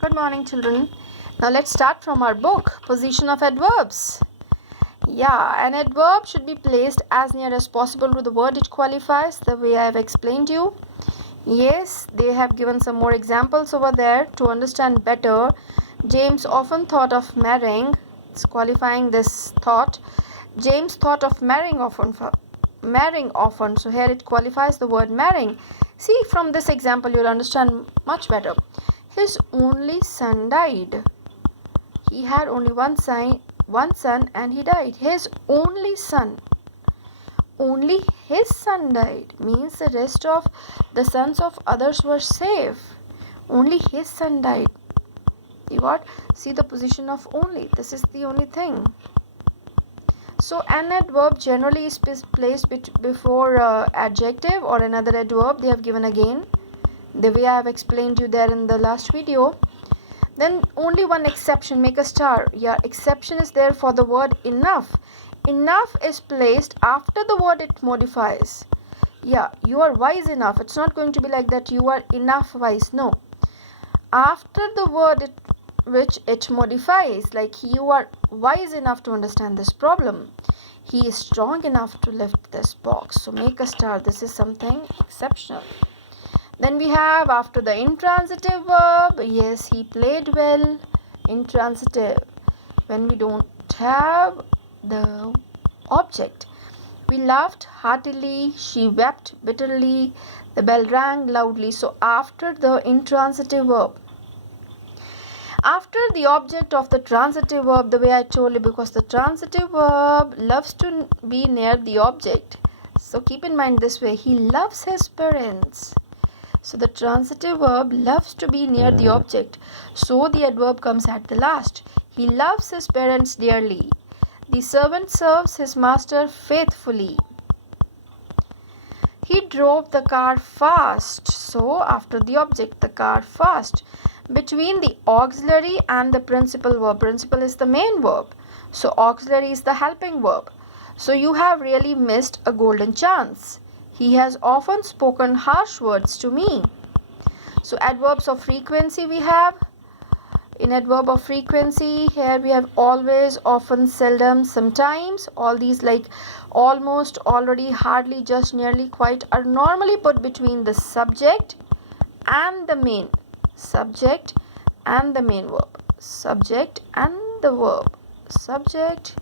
Good morning, children. Now let's start from our book, Position of Adverbs. Yeah, an adverb should be placed as near as possible to the word it qualifies, the way I have explained you. Yes, they have given some more examples over there to understand better. James often thought of marrying. It's qualifying this thought. James thought of marrying often. So here it qualifies the word marrying. See, from this example you'll understand much better. His only son died. He had only one son and he died. His only son. Only his son died means the rest of the sons of others were safe. Only his son died. You got? See the position of only. This is the only thing. So an adverb generally is placed before adjective or another adverb. They have given again the way I have explained you there in the last video. Then only one exception, make a star. Yeah, exception is there for the word enough. Enough is placed after the word it modifies. Yeah, you are wise enough. It's not going to be like that you are enough wise. No. After the word which it modifies, like you are wise enough to understand this problem. He is strong enough to lift this box. So make a star. This is something exceptional. Then we have after the intransitive verb, yes, he played well. Intransitive. When we don't have the object. We laughed heartily. She wept bitterly. The bell rang loudly. So after the intransitive verb. After the object of the transitive verb, the way I told you, because the transitive verb loves to be near the object. So keep in mind this way. He loves his parents. So the transitive verb loves to be near the object. So the adverb comes at the last. He loves his parents dearly. The servant serves his master faithfully. He drove the car fast. So after the object, the car fast. Between the auxiliary and the principal verb. Principal is the main verb. So auxiliary is the helping verb. So you have really missed a golden chance. He has often spoken harsh words to me. So adverbs of frequency we have. In adverb of frequency, here we have always, often, seldom, sometimes. All these like almost, already, hardly, just, nearly, quite are normally put between the subject and the main. Subject and the main verb. Subject and the verb. Subject,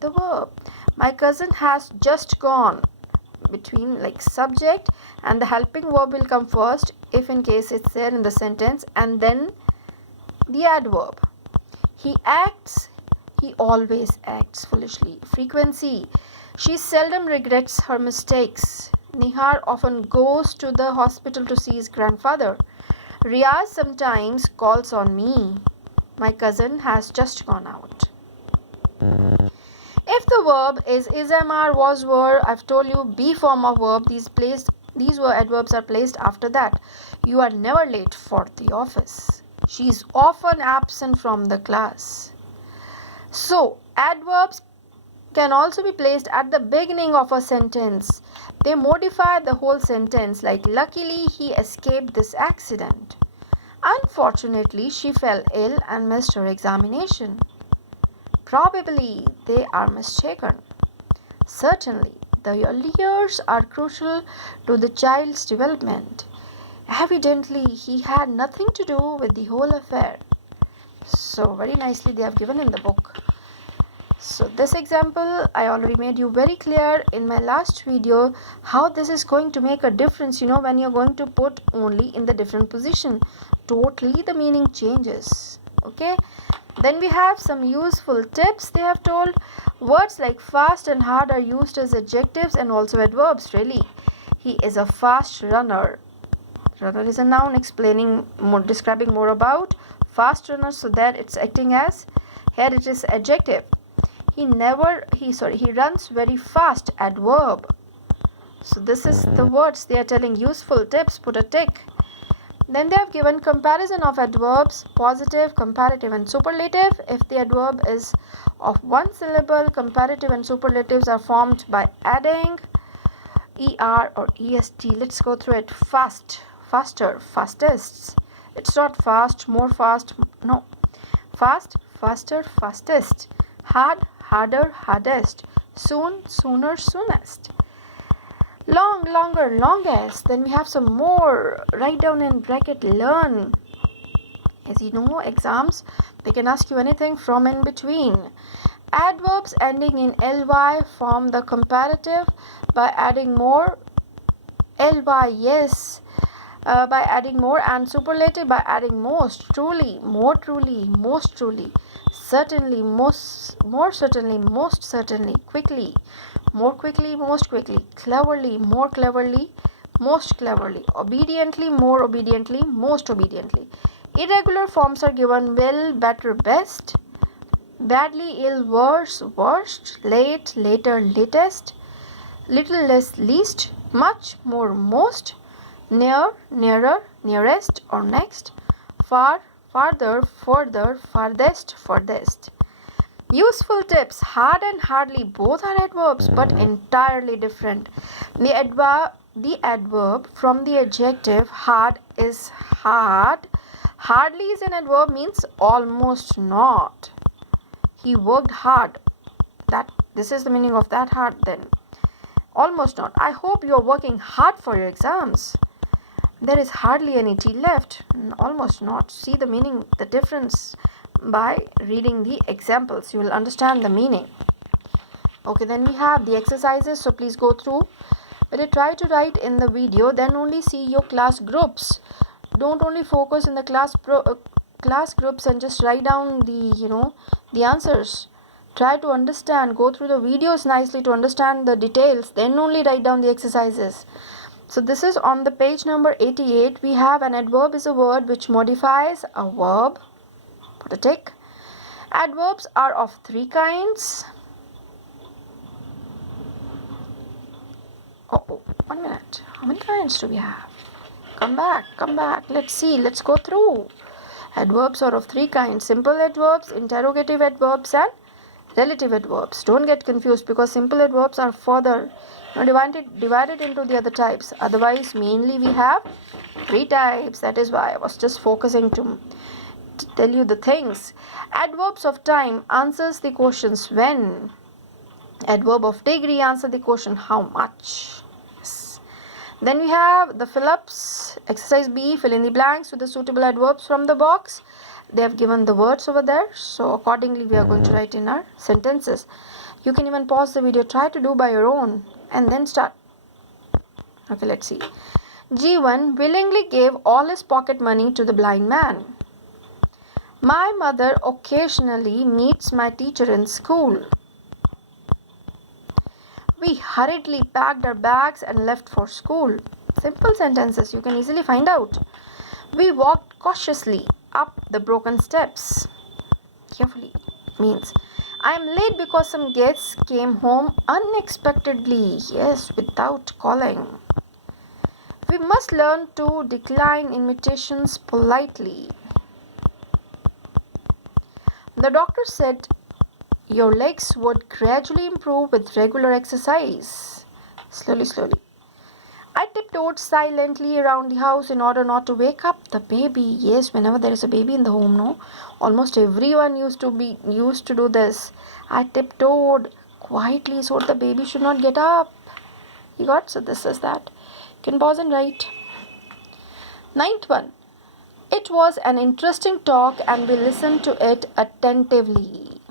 the verb. My cousin has just gone. Between like subject and the helping verb will come first if in case it's there in the sentence, and then the adverb. He always acts foolishly. Frequency. She seldom regrets her mistakes. Nihar often goes to the hospital to see his grandfather. Riaz sometimes calls on me. My cousin has just gone out. If the verb is am, are, was, were, I've told you B form of verb, these adverbs are placed after that. You are never late for the office. She is often absent from the class. So adverbs can also be placed at the beginning of a sentence. They modify the whole sentence, like luckily he escaped this accident. Unfortunately, she fell ill and missed her examination. Probably they are mistaken. Certainly, the early years are crucial to the child's development. Evidently, he had nothing to do with the whole affair. So, very nicely they have given in the book. So, this example I already made you very clear in my last video how this is going to make a difference, when you're going to put only in the different position. Totally the meaning changes. Okay. Then we have some useful tips. They have told words like fast and hard are used as adjectives and also adverbs. Really, he is a fast runner. Runner is a noun describing more about fast runner. So there it's acting as, here it is adjective. He runs very fast. Adverb. So this is the words they are telling. Useful tips. Put a tick. Then they have given comparison of adverbs, positive, comparative and superlative. If the adverb is of one syllable, comparative and superlatives are formed by adding er or est. Let's go through it. Fast, faster, fastest. It's not fast, more fast. No. Fast, faster, fastest. Hard, harder, hardest. Soon, sooner, soonest. Long, longer, longest. Then we have some more. Write down in bracket, learn. As you know, exams, they can ask you anything from in between. Adverbs ending in ly form the comparative by adding more ly, yes. By adding more, and superlative by adding most, truly, more truly, most truly, certainly, most, more certainly, most certainly, quickly, more quickly, most quickly, cleverly, more cleverly, most cleverly, obediently, more obediently, most obediently. Irregular forms are given well, better, best, badly, ill, worse, worst, late, later, latest, little less, least, much, more, most, near, nearer, nearest or next, far, farther, further, farthest, furthest. Useful tips. Hard and hardly both are adverbs but entirely different. The adverb from the adjective hard is hard. Hardly is an adverb, means almost not. He worked hard. This is the meaning of that hard then. Almost not. I hope you are working hard for your exams. There is hardly any tea left. Almost not. See the meaning, the difference by reading the examples. You will understand the meaning. Okay, then we have the exercises. So please go through. When you try to write in the video, then only see your class groups. Don't only focus in the class groups and just write down the answers. Try to understand. Go through the videos nicely to understand the details. Then only write down the exercises. So this is on the page number 88. We have an adverb is a word which modifies a verb. Put a tick. Adverbs are of three kinds. Oh, 1 minute. How many kinds do we have? Come back. Let's see. Let's go through. Adverbs are of three kinds. Simple adverbs, interrogative adverbs, and relative adverbs. Don't get confused because simple adverbs are further divided into the other types. Otherwise, mainly we have three types. That is why I was just focusing to tell you the things. Adverbs of time answers the questions when. Adverb of degree answers the question how much. Yes. Then we have the fill-ups. Exercise B, fill in the blanks with the suitable adverbs from the box. They have given the words over there. So accordingly, we are going to write in our sentences. You can even pause the video, try to do by your own, and then start. Okay, let's see. G1 willingly gave all his pocket money to the blind man. My mother occasionally meets my teacher in school. We hurriedly packed our bags and left for school. Simple sentences, you can easily find out. We walked cautiously up the broken steps. Carefully means I am late because some guests came home unexpectedly. Yes, without calling. We must learn to decline invitations politely. The doctor said your legs would gradually improve with regular exercise. Slowly. I tiptoed silently around the house in order not to wake up the baby. Yes, whenever there is a baby in the home, no? Almost everyone used to do this. I tiptoed quietly so the baby should not get up. You got? So this is that. You can pause and write. 9th one. It was an interesting talk and we listened to it attentively.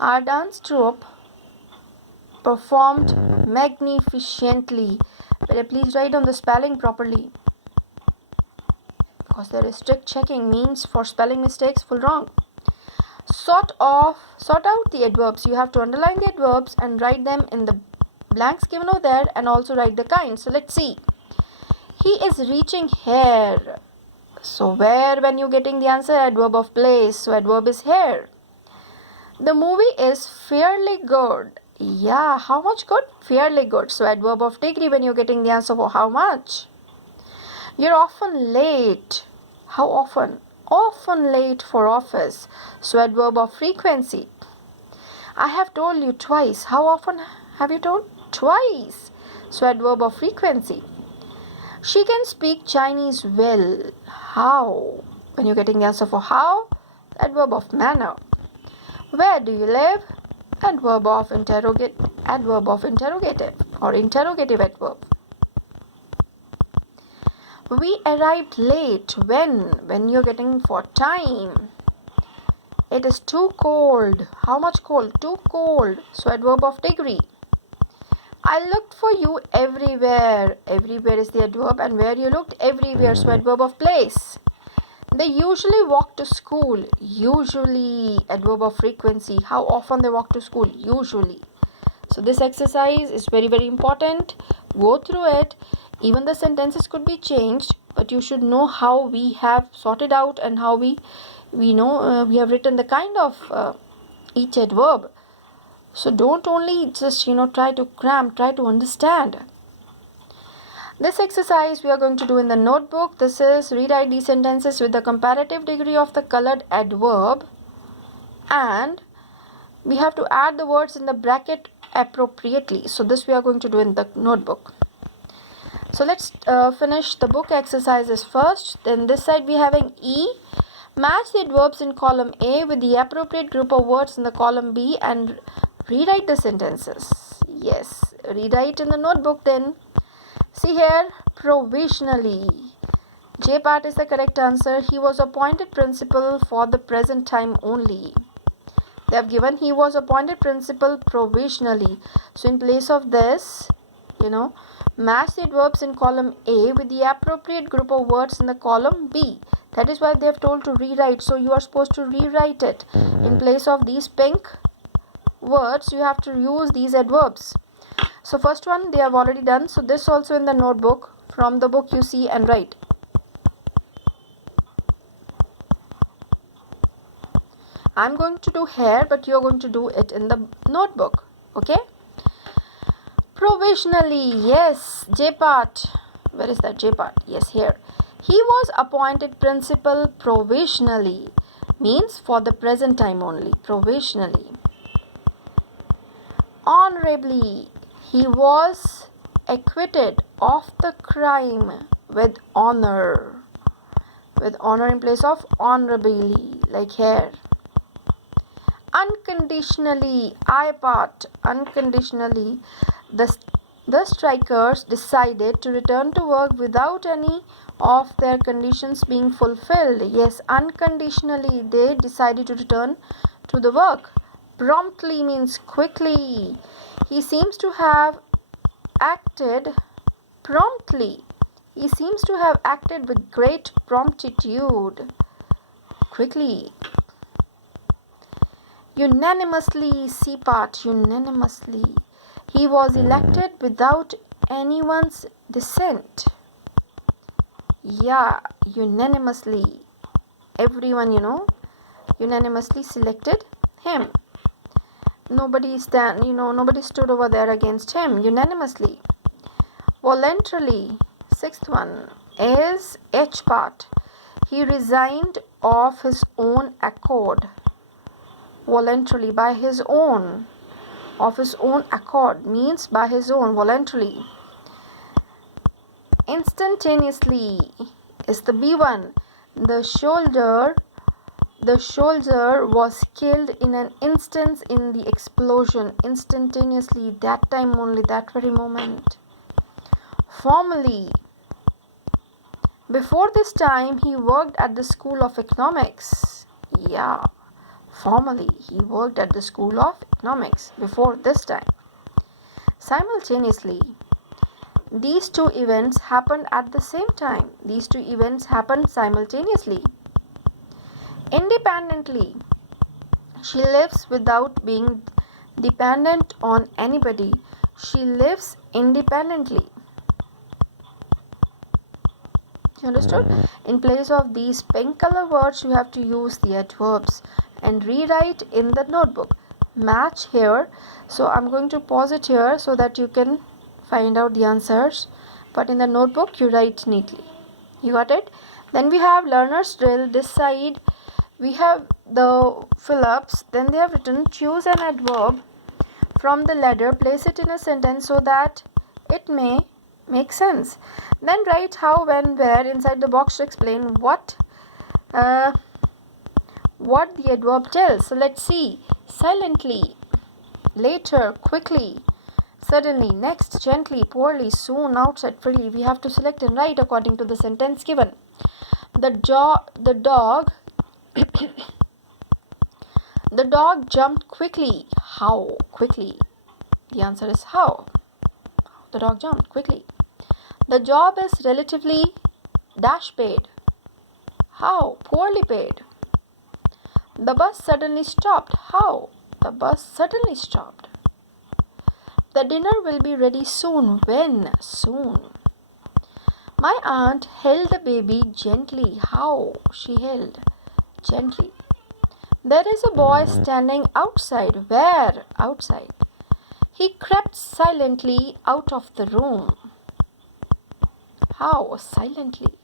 Our dance troupe performed magnificently. But please write down the spelling properly, because there is strict checking, means for spelling mistakes, full wrong. Sort out the adverbs. You have to underline the adverbs and write them in the blanks given over there, and also write the kind. So let's see. He is reaching here. So where, when you're getting the answer, adverb of place. So adverb is here. The movie is fairly good. Yeah, how much good? Fairly good. So adverb of degree when you're getting the answer for how much. You're often late. How often? Often late for office. So adverb of frequency. I have told you twice. How often have you told? Twice. So adverb of frequency. She can speak Chinese well. How? When you're getting the answer for how, adverb of manner. Where do you live? Adverb of interrogative or interrogative adverb. We arrived late. When you're getting for time. It is too cold. How much cold? Too cold. So adverb of degree. I looked for you everywhere. Everywhere is the adverb, and where you looked, everywhere. So adverb of place. They usually walk to school. Usually, adverb of frequency. How often they walk to school? Usually. So this exercise is very, very important. Go through it. Even the sentences could be changed, but you should know how we have sorted out and how we know we have written the kind of each adverb. So don't only just try to cram, try to understand. This exercise we are going to do in the notebook. This is rewrite these sentences with the comparative degree of the colored adverb, and we have to add the words in the bracket appropriately. So this we are going to do in the notebook. So let's finish the book exercises first. Then this side we having E. Match the adverbs in column A with the appropriate group of words in the column B and rewrite the sentences. Yes, rewrite in the notebook then. See here, provisionally. J part is the correct answer. He was appointed principal for the present time only. They have given he was appointed principal provisionally. So in place of this, match the adverbs in column A with the appropriate group of words in the column B. That is why they have told to rewrite. So you are supposed to rewrite it. In place of these pink words, you have to use these adverbs. So first one they have already done. So this also in the notebook. From the book you see and write. I'm going to do here, but you're going to do it in the notebook. Okay? Provisionally. Yes. J part. Where is that J part? Yes, here. He was appointed principal provisionally. Means for the present time only. Provisionally. Honorably. He was acquitted of the crime with honor. With honor in place of honorably. Like here. Unconditionally. I part. Unconditionally. The strikers decided to return to work without any of their conditions being fulfilled. Yes, unconditionally they decided to return to the work. Promptly means quickly. He seems to have acted promptly. He seems to have acted with great promptitude. Quickly. Unanimously. C part. Unanimously. He was elected without anyone's dissent. Yeah, unanimously. Everyone, unanimously selected him. Nobody stood over there against him. Unanimously. Voluntarily. Sixth one is H part. He resigned of his own accord. Voluntarily, by his own. Of his own accord means by his own, voluntarily. Instantaneously is the B one. The soldier was killed in an instant in the explosion. Instantaneously, that time only, that very moment. Formally. Before this time, he worked at the School of Economics. Yeah. Formally, he worked at the School of Economics before this time. Simultaneously. These two events happened at the same time. These two events happened simultaneously. Independently. She lives without being dependent on anybody. She lives independently. You understood? In place of these pink color words, you have to use the adverbs and rewrite in the notebook. Match here. So I'm going to pause it here so that you can find out the answers. But in the notebook, you write neatly. You got it? Then we have learner's drill. This side, we have the fill-ups. Then they have written, choose an adverb from the ladder. Place it in a sentence so that it may Makes sense. Then write how, when, where inside the box to explain what the adverb tells. So let's see. Silently, later, quickly, suddenly, next, gently, poorly, soon, outside, freely. We have to select and write according to the sentence given. The dog the dog jumped quickly. How? Quickly. The answer is how. The dog jumped quickly. The job is relatively dash paid. How? Poorly paid. The bus suddenly stopped. How? The bus suddenly stopped. The dinner will be ready soon. When? Soon. My aunt held the baby gently. How? She held gently. There is a boy standing outside. Where? Outside. He crept silently out of the room. How? Silently.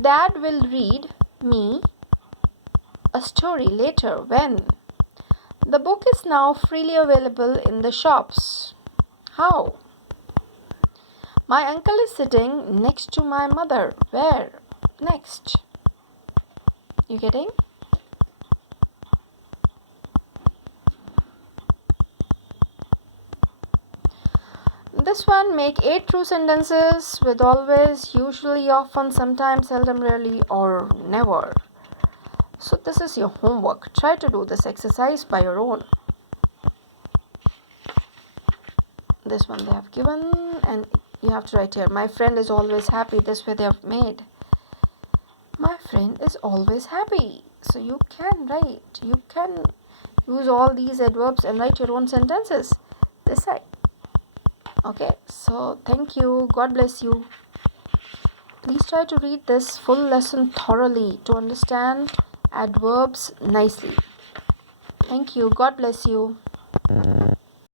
Dad will read me a story later. When? The book is now freely available in the shops. How? My uncle is sitting next to my mother. Where? Next. You getting? This one, make 8 true sentences with always, usually, often, sometimes, seldom, rarely, or never. So this is your homework. Try to do this exercise by your own. This one they have given, and you have to write here. My friend is always happy. This way they have made. My friend is always happy. So you can write. You can use all these adverbs and write your own sentences this side. Okay, so thank you. God bless you. Please try to read this full lesson thoroughly to understand adverbs nicely. Thank you. God bless you.